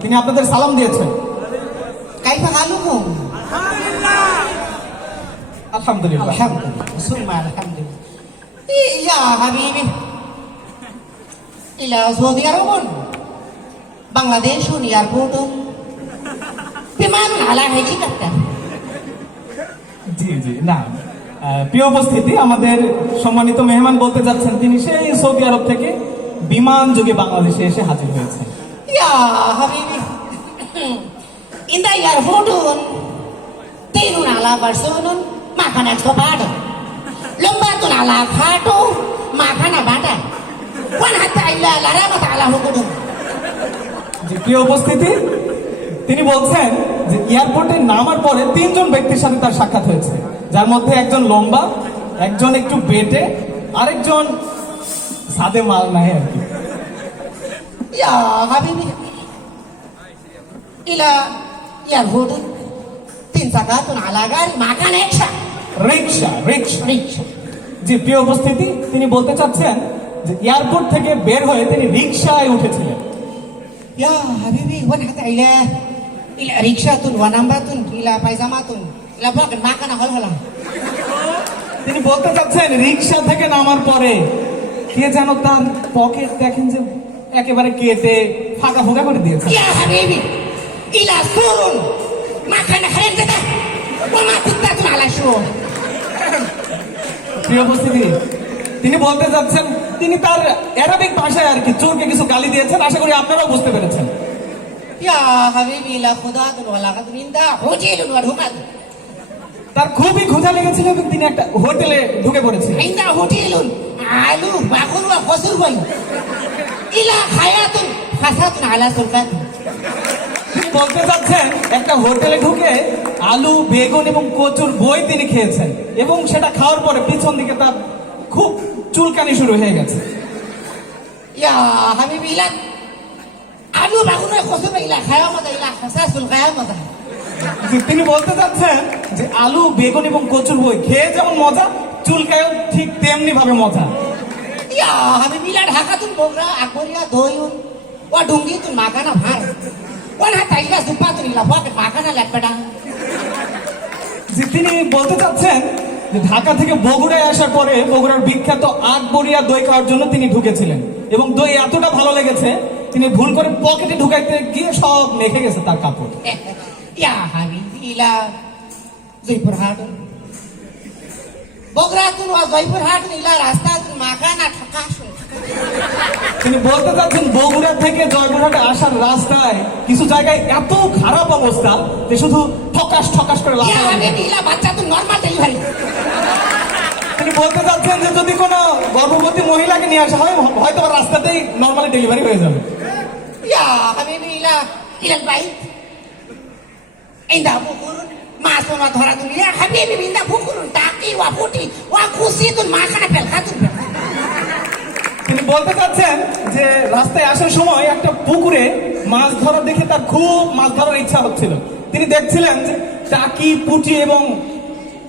তিনি আপনাদের সালাম দিয়েছেন। বাংলাদেশ উপস্থিতি আমাদের সম্মানিত মেহমান বলতে যাচ্ছেন তিনি সেই সৌদি আরব থেকে বিমান যুগে বাংলাদেশে এসে হাজির হয়েছেন। يا حبيبي in the airport tinun ala personun makan eksopada lombatun ala khato makan bata wan hatta illa laramat ala hukudum যে প্রিয় উপস্থিতি তিনি বলছেন যে এয়ারপোর্টে নামার পরে তিনজন ব্যক্তির সাথে তার সাক্ষাৎ হয়েছে যার মধ্যে একজন লম্বা একজন একটু বেটে আরেকজন সাদে মাল নাই আর কি يا حبيبي إلى يرهود تنسكات على غير مكان إكشا রিক্সা রিক্সা ريكشا যে প্রিয় উপস্থিতি তিনি বলতে চাচ্ছেন যে এয়ারপোর্ট থেকে বের হয়ে তিনি রিক্সায় উঠেছিলেন يا حبيبي وين حتى إلى إلى ريكشة ونمبة إلى بايزامات إلى باقي مكان هل هلا তিনি বলতে চাচ্ছেন রিক্সা থেকে নামার পরে কে যেন তার পকেট দেখেন যে একেবারে কেটে ফাঁকা ফোঁকা করে দিয়েছে। তিনি বলতে যাচ্ছেন তিনি তার অ্যারাবিক ভাষায় আর কি চোরকে কিছু গালি দিয়েছেন। আশা করি আপনারাও বুঝতে পেরেছেন। তার খুবই খোঁজা লেগেছিল এবং তিনি একটা হোটেলে ঢুকে পড়েছিলেন। হোটেল আলু বাকুর বা ফসুর বলুন ইলা হায়াতুন ফাসাতুন আলা সুলফাতি বলতে যাচ্ছেন একটা হোটেলে ঢুকে আলু বেগুন এবং কচুর বই তিনি খেয়েছেন এবং সেটা খাওয়ার পরে পিছন দিকে তার খুব চুলকানি শুরু হয়ে গেছে। ইয়া হাবিবি ইলা আলু বাগুন কচুর ইলা হায়ামাত ইলা ফাসাতুল হায়ামাত। তিনি বলতে চাচ্ছেন যে আলু বেগুন এবং কচুর বই খেয়ে যেমন মজা চুলকায় ঠিক তেমনি ভাবে মজা। ইয়া হাবিবি ঢাকা बोगरा आगोरिया धोयून वा ढुंगीतून मागाना फार पण हा ताईला सुपातून हिला फक मागाना लॅपटा যে তিনি বলতে চাচ্ছেন যে ঢাকা থেকে বগুড়ায় আসার পরে বগুড়ার বিখ্যাত আকবরিয়া দই খাওয়ার জন্য তিনি ঢুকেছিলেন। এবং দই এতটা ভালো লেগেছে তিনি ভুল করে পকেটে ঢুকাইতে গিয়ে সব মেখে গেছে তার কাপড়। ইয়া হাবিবিলা জয়পুরহাট। বগুড়াতুন জয়পুরহাট নীলা রাস্তা মাখানা ঠকাশুন তিনি বলতে চাচ্ছেন বগুড়া থেকে জয়পুরহাটে আসার রাস্তায় কিছু জায়গায় এত খারাপ অবস্থা যে শুধু ঠকাস ঠকাস করে বাচ্চা তুন নরমাল ডেলিভারি তিনি বলতে চাচ্ছেন যে যদি কোনো গর্ভবতী মহিলাকে নিয়ে আসা হয় হয়তো রাস্তাতেই নর্মালি ডেলিভারি হয়ে যাবে। ইয়া হাবিবি ইলা ইলা বাইত ইন্দা বুকুরুন মাসুনা ধরা তুমি হাবিবি ইন্দা বুকুরুন টাকি ওয়া ফুটি ওয়া খুশি তুন মাখানা পেল খাতুন তিনি বলতে চাচ্ছেন যে রাস্তায় আসার সময় একটা পুকুরে মাছ ধরা দেখে তার খুব মাছ ধরার ইচ্ছা হচ্ছিল। তিনি দেখছিলেন যে টাকি পুটি এবং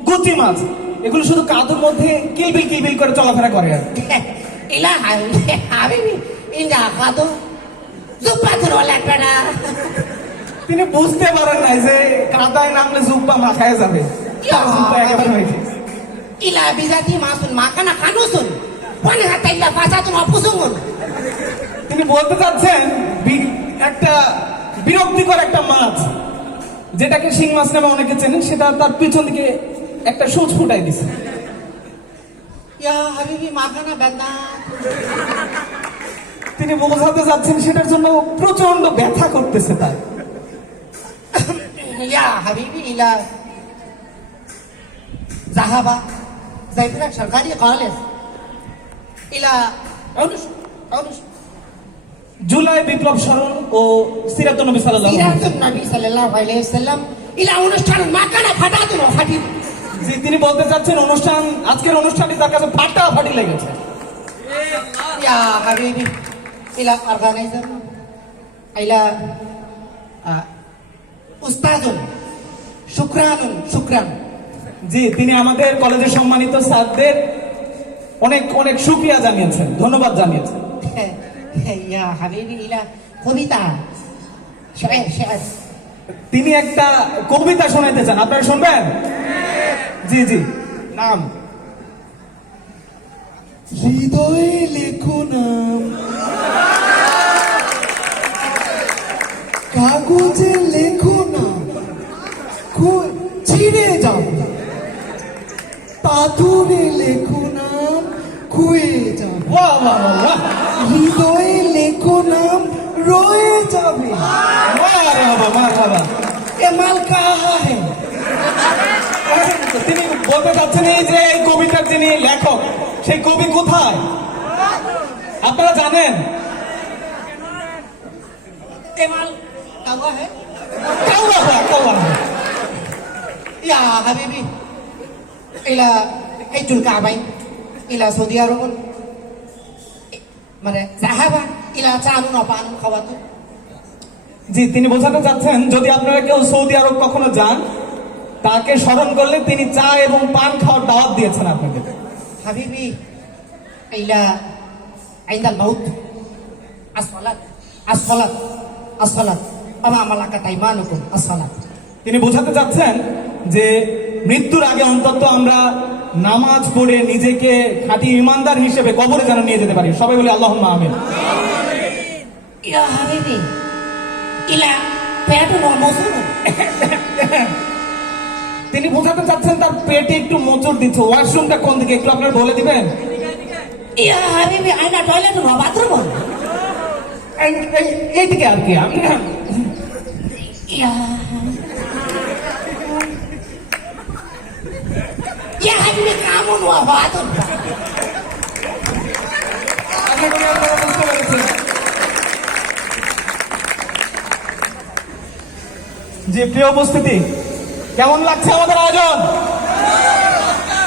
গুচি মাছ এগুলো শুধু কাদুর মধ্যে কিলবিল কিলবিল করে চলাফেরা করে আর। ইলা হাবিবি ইন্দা খাতু জুপাতুন ওলা পেডা তিনি বুঝতে পারেন নাই যে কাদায় নামলে জুব্বা মাথায় যাবে। তার চিন্তা একেবারে হয়ে গেছে। তিনি বলতে চাচ্ছেন একটা বিরক্তিকর একটা মাছ যেটাকে সিং মাছ নামে অনেকে চেনে সেটা তার পিছন দিকে একটা সোচ ফুটাই দিছে। তিনি বোঝাতে যাচ্ছেন সেটার জন্য প্রচণ্ড ব্যথা করতেছে তাই যাহাবা যাইতে সরকারি কলেজ। জুলাই বিপ্লব স্মরণ ও সিরাতুন নবী সাল্লাল্লাহু আলাইহি ওয়াসাল্লাম। ইলা অনুষ্ঠান মাকানা ফাটা দিন ফাটি। জি তিনি বলতে যাচ্ছেন অনুষ্ঠান আজকের অনুষ্ঠানে তার কাছে ফাটা ফাটি লেগেছে। ইলা অর্গানাইজার আইলা উস্তাদ শুক্রান শুক্রান। জি তিনি আমাদের কলেজের সম্মানিত স্যারদের অনেক অনেক সুক্রিয়া জানিয়েছেন ধন্যবাদ জানিয়েছেন। তিনি একটা কবিতা শোনাইতে চান আপনারা শুনবেন? জি জি। নাম। হৃদয়ে লেখো কাগজে লেখো না ছিঁড়ে যাও। পাথুরে বাহ বাহ বাহ হৃদয়ে লেখো নাম রয়ে যাবে। এ মাল কাহা হ্যাঁ তিনি বলতে চাচ্ছেন এই যে এই কবিতার যিনি লেখক সেই কবি কোথায়? আপনারা জানেন? এমাল কাওয়া হে কাউরা হয়, কাউরা হয়। ইয়া হাবিবি ইলা এই চুলকা আবাই ইলা সৌদি আরব। মানে জাহাবা ইলা চানু না পানু খাওয়া তো জি তিনি বোঝাতে চাচ্ছেন যদি আপনারা কেউ সৌদি আরব কখনো যান তাকে স্মরণ করলে তিনি চা এবং পান খাওয়ার দাওয়াত দিয়েছেন আপনাদের হাবিবি ইলা আইন্দাল মাউত। আসসালাত আসসালাত আসসালাত। আমা মালাকাত আইমানুকুম আসসালাত। তিনি বোঝাতে চাচ্ছেন যে মৃত্যুর আগে অন্তত আমরা নামাজ পড়ে নিজেকে খাঁটি ইমানদার হিসেবে কবরে যেন নিয়ে যেতে পারি। সবাই বলে আল্লাহ আমিন। ইয়া হাবিবি ইলা পেটু নমসুন তিনি বোঝাতে চাচ্ছেন তার পেটে একটু মোচড় দিচ্ছে। ওয়াশরুমটা কোন দিকে? একটু আপনারা বলে দিবেন? ইয়া হাবিবি টয়লেট বাথরুম। এইদিকে আর কি। ইয়া আপনারা বুঝতে প্রিয় উপস্থিতি কেমন লাগছে আমাদের আয়োজন?